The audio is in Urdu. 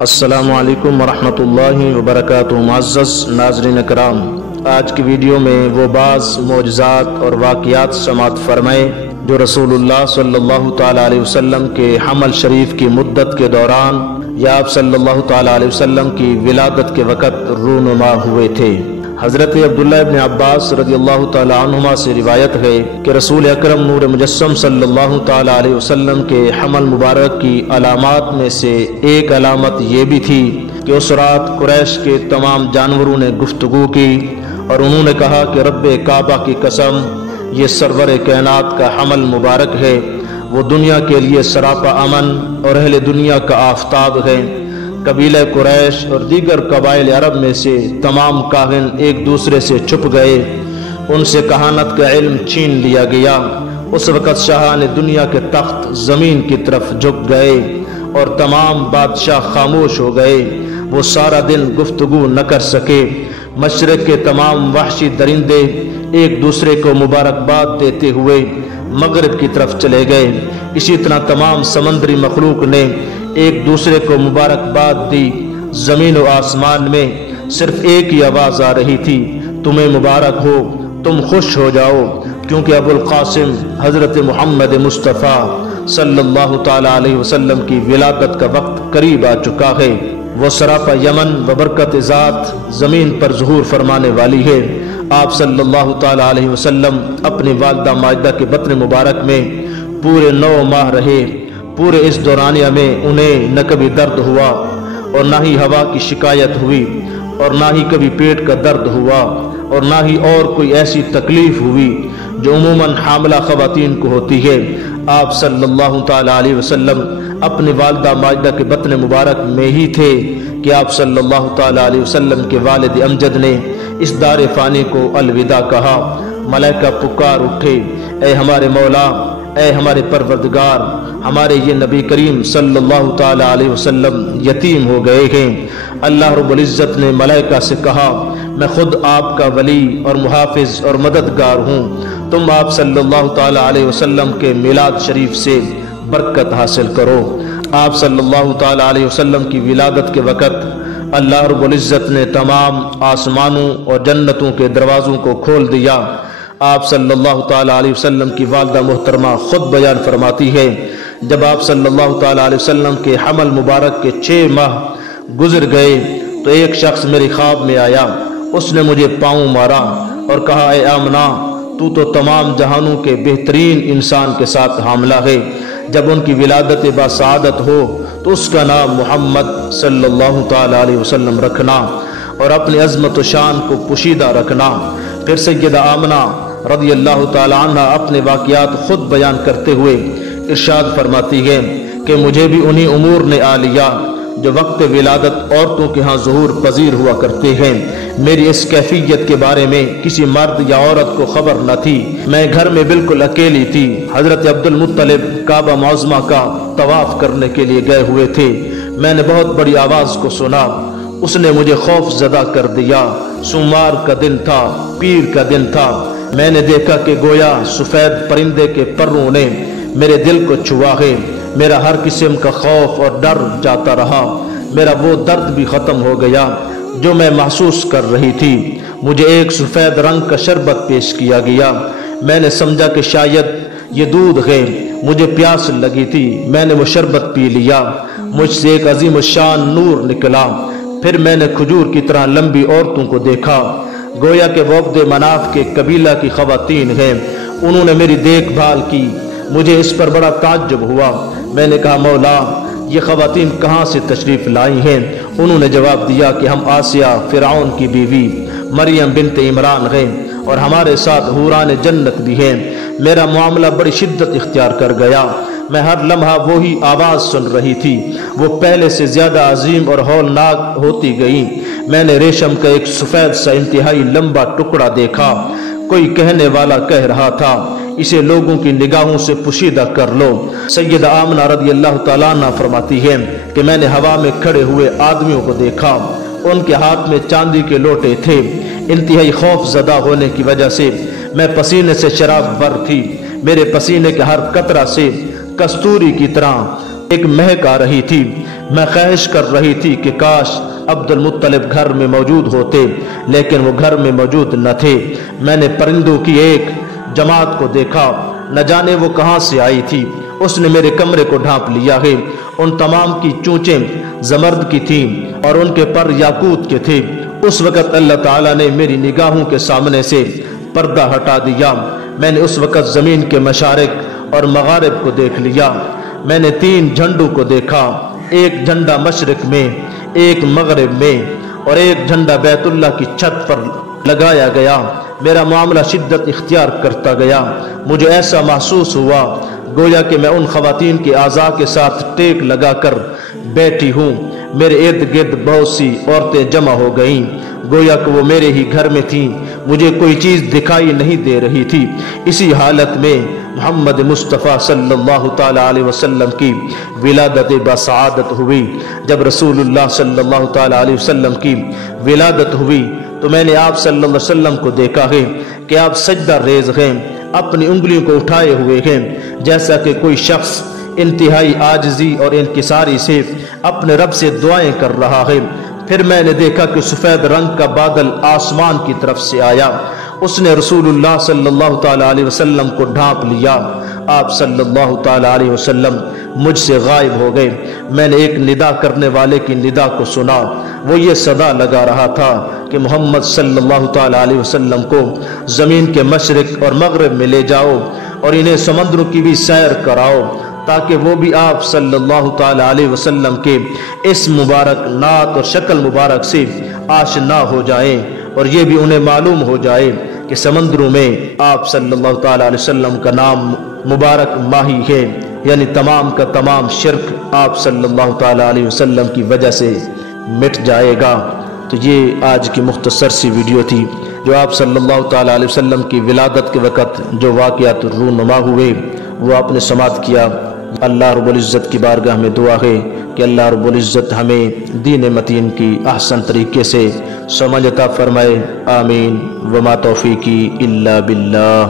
السلام علیکم ورحمۃ اللہ وبرکاتہ۔ معزز ناظرین کرام، آج کی ویڈیو میں وہ بعض معجزات اور واقعات سماعت فرمائے جو رسول اللہ صلی اللہ تعالیٰ علیہ وسلم کے حمل شریف کی مدت کے دوران یا آپ صلی اللہ تعالیٰ علیہ وسلم کی ولادت کے وقت رونما ہوئے تھے۔ حضرت عبداللہ ابن عباس رضی اللہ تعالیٰ عنہما سے روایت ہے کہ رسول اکرم نور مجسم صلی اللہ تعالیٰ علیہ وسلم کے حمل مبارک کی علامات میں سے ایک علامت یہ بھی تھی کہ اس رات قریش کے تمام جانوروں نے گفتگو کی اور انہوں نے کہا کہ رب کعبہ کی قسم، یہ سرور کائنات کا حمل مبارک ہے، وہ دنیا کے لیے سراپا امن اور اہل دنیا کا آفتاب ہے۔ قبیلہ قریش اور دیگر قبائل عرب میں سے تمام کاہن ایک دوسرے سے چھپ گئے، ان سے کہانت کا علم چھین لیا گیا۔ اس وقت شاہان دنیا کے تخت زمین کی طرف جھک گئے اور تمام بادشاہ خاموش ہو گئے، وہ سارا دن گفتگو نہ کر سکے۔ مشرق کے تمام وحشی درندے ایک دوسرے کو مبارکباد دیتے ہوئے مغرب کی طرف چلے گئے۔ اسی طرح تمام سمندری مخلوق نے ایک دوسرے کو مبارکباد دی۔ زمین و آسمان میں صرف ایک ہی آواز آ رہی تھی، تمہیں مبارک ہو، تم خوش ہو جاؤ، کیونکہ ابو القاسم حضرت محمد مصطفیٰ صلی اللہ تعالیٰ علیہ وسلم کی ولادت کا وقت قریب آ چکا ہے۔ وہ سراپا یمن و برکت ذات زمین پر ظہور فرمانے والی ہے۔ آپ صلی اللہ تعالیٰ علیہ وسلم اپنی والدہ ماجدہ کے بطن مبارک میں پورے 9 ماہ رہے۔ پورے اس دورانیہ میں انہیں نہ کبھی درد ہوا اور نہ ہی ہوا کی شکایت ہوئی اور نہ ہی کبھی پیٹ کا درد ہوا اور نہ ہی اور کوئی ایسی تکلیف ہوئی جو عموماً حاملہ خواتین کو ہوتی ہے۔ آپ صلی اللہ تعالیٰ علیہ وسلم اپنی والدہ ماجدہ کے بطن مبارک میں ہی تھے کہ آپ صلی اللہ تعالیٰ علیہ وسلم کے والد امجد نے اس دار فانی کو الوداع کہا۔ ملائکہ پکار اٹھے، اے ہمارے مولا، اے ہمارے پروردگار، ہمارے یہ نبی کریم صلی اللہ تعالیٰ علیہ وسلم یتیم ہو گئے ہیں۔ اللہ رب العزت نے ملائکہ سے کہا، میں خود آپ کا ولی اور محافظ اور مددگار ہوں، تم آپ صلی اللہ تعالیٰ علیہ وسلم کے میلاد شریف سے برکت حاصل کرو۔ آپ صلی اللہ تعالیٰ علیہ وسلم کی ولادت کے وقت اللہ رب العزت نے تمام آسمانوں اور جنتوں کے دروازوں کو کھول دیا۔ آپ صلی اللہ تعالیٰ علیہ وسلم کی والدہ محترمہ خود بیان فرماتی ہے، جب آپ صلی اللہ تعالیٰ علیہ وسلم کے حمل مبارک کے 6 ماہ گزر گئے تو ایک شخص میرے خواب میں آیا، اس نے مجھے پاؤں مارا اور کہا، اے آمنہ، تو تمام جہانوں کے بہترین انسان کے ساتھ حاملہ ہے، جب ان کی ولادت باسعادت ہو تو اس کا نام محمد صلی اللہ تعالیٰ علیہ وسلم رکھنا اور اپنی عظمت و شان کو پوشیدہ رکھنا۔ پھر سیدہ آمنہ رضی اللہ تعالیٰ عنہ اپنے واقعات خود بیان کرتے ہوئے ارشاد فرماتی ہے کہ مجھے بھی انہی امور نے آ لیا جو وقت ولادت عورتوں کے ہاں ظہور پذیر ہوا کرتے ہیں۔ میری اس کیفیت کے بارے میں کسی مرد یا عورت کو خبر نہ تھی، میں گھر میں بالکل اکیلی تھی۔ حضرت عبد المطلب کعبہ معظمہ کا طواف کرنے کے لیے گئے ہوئے تھے، میں نے بہت بڑی آواز کو سنا، اس نے مجھے خوف زدہ کر دیا۔ سوموار کا دن تھا، پیر کا دن تھا، میں نے دیکھا کہ گویا سفید پرندے کے پروں نے میرے دل کو چھوا ہے۔ میرا ہر قسم کا خوف اور ڈر جاتا رہا، میرا وہ درد بھی ختم ہو گیا جو میں محسوس کر رہی تھی۔ مجھے ایک سفید رنگ کا شربت پیش کیا گیا، میں نے سمجھا کہ شاید یہ دودھ ہے، مجھے پیاس لگی تھی، میں نے وہ شربت پی لیا، مجھ سے ایک عظیم الشان نور نکلا۔ پھر میں نے کھجور کی طرح لمبی عورتوں کو دیکھا، گویا کہ وہ عبد مناف کے قبیلہ کی خواتین ہیں، انہوں نے میری دیکھ بھال کی، مجھے اس پر بڑا تعجب ہوا۔ میں نے کہا، مولا، یہ خواتین کہاں سے تشریف لائی ہیں؟ انہوں نے جواب دیا کہ ہم آسیہ فرعون کی بیوی مریم بنت عمران ہیں اور ہمارے ساتھ حوران جنت بھی ہیں۔ میرا معاملہ بڑی شدت اختیار کر گیا، میں ہر لمحہ وہی آواز سن رہی تھی، وہ پہلے سے زیادہ عظیم اور ہولناک ہوتی گئی۔ میں نے ریشم کا ایک سفید سا انتہائی لمبا ٹکڑا دیکھا، کوئی کہنے والا کہہ رہا تھا، اسے لوگوں کی نگاہوں سے پوشیدہ کر لو۔ سیدہ آمنہ رضی اللہ تعالیٰ عنہ فرماتی ہے کہ میں نے ہوا میں کھڑے ہوئے آدمیوں کو دیکھا، ان کے ہاتھ میں چاندی کے لوٹے تھے۔ انتہائی خوف زدہ ہونے کی وجہ سے میں پسینے سے شراب بر تھی، میرے پسینے کے ہر قطرہ سے کستوری کی طرح ایک مہک آ رہی تھی۔ میں خواہش کر رہی تھی کہ کاش عبد المطلب گھر میں موجود ہوتے، لیکن وہ گھر میں موجود نہ تھے۔ میں نے پرندوں کی ایک جماعت کو دیکھا، نہ جانے وہ کہاں سے آئی تھی۔ اس نے میرے کمرے کو ڈھانپ لیا ہے۔ ان تمام کی چونچیں زمرد کی تھیں اور ان کے پر یاقوت کے تھے۔ اس وقت اللہ تعالیٰ نے میری نگاہوں کے سامنے سے پردہ ہٹا دیا۔ میں نے اس وقت زمین کے مشارق اور مغارب کو دیکھ لیا۔ میں نے 3 جھنڈوں کو دیکھا، ایک جھنڈا مشرق میں، ایک مغرب میں اور ایک جھنڈا بیت اللہ کی چھت پر لگایا گیا۔ میرا معاملہ شدت اختیار کرتا گیا۔ مجھے ایسا محسوس ہوا گویا کہ میں ان خواتین کے اعضاء کے ساتھ ٹیک لگا کر بیٹھی ہوں۔ میرے ارد گرد بہت سی عورتیں جمع ہو گئیں، گویا کہ وہ میرے ہی گھر میں تھیں۔ مجھے کوئی چیز دکھائی نہیں دے رہی تھی۔ اسی حالت میں محمد مصطفیٰ صلی اللہ تعالیٰ علیہ وسلم کی ولادت بسعادت ہوئی۔ جب رسول اللہ صلی اللہ تعالیٰ علیہ وسلم کی ولادت ہوئی تو میں نے آپ صلی اللہ علیہ وسلم کو دیکھا ہے کہ آپ سجدہ ریز ہیں، اپنی انگلیوں کو اٹھائے ہوئے ہیں، جیسا کہ کوئی شخص انتہائی عاجزی اور انکساری سے اپنے رب سے دعائیں کر رہا ہے۔ پھر میں نے دیکھا کہ سفید رنگ کا بادل آسمان کی طرف سے آیا، اس نے رسول اللہ صلی اللہ تعالیٰ علیہ وسلم کو ڈھانپ لیا۔ آپ صلی اللہ تعالیٰ علیہ وسلم مجھ سے غائب ہو گئے۔ میں نے ایک ندا کرنے والے کی ندا کو سنا، وہ یہ صدا لگا رہا تھا کہ محمد صلی اللہ تعالیٰ علیہ وسلم کو زمین کے مشرق اور مغرب میں لے جاؤ اور انہیں سمندروں کی بھی سیر کراؤ، تاکہ وہ بھی آپ صلی اللہ تعالیٰ علیہ وسلم کے اس مبارک نعت اور شکل مبارک سے آشنا ہو جائیں، اور یہ بھی انہیں معلوم ہو جائے کہ سمندروں میں آپ صلی اللہ تعالیٰ علیہ وسلم کا نام مبارک ماہی ہے، یعنی تمام کا تمام شرک آپ صلی اللہ تعالیٰ علیہ وسلم کی وجہ سے مٹ جائے گا۔ تو یہ آج کی مختصر سی ویڈیو تھی جو آپ صلی اللہ تعالیٰ علیہ وسلم کی ولادت کے وقت جو واقعات رونما ہوئے وہ آپ نے سماعت کیا۔ اللہ رب العزت کی بارگاہ میں دعا ہے کہ اللہ رب العزت ہمیں دین متین کی احسن طریقے سے سمجھ عطا فرمائے۔ آمین۔ وما توفیقی الا باللہ۔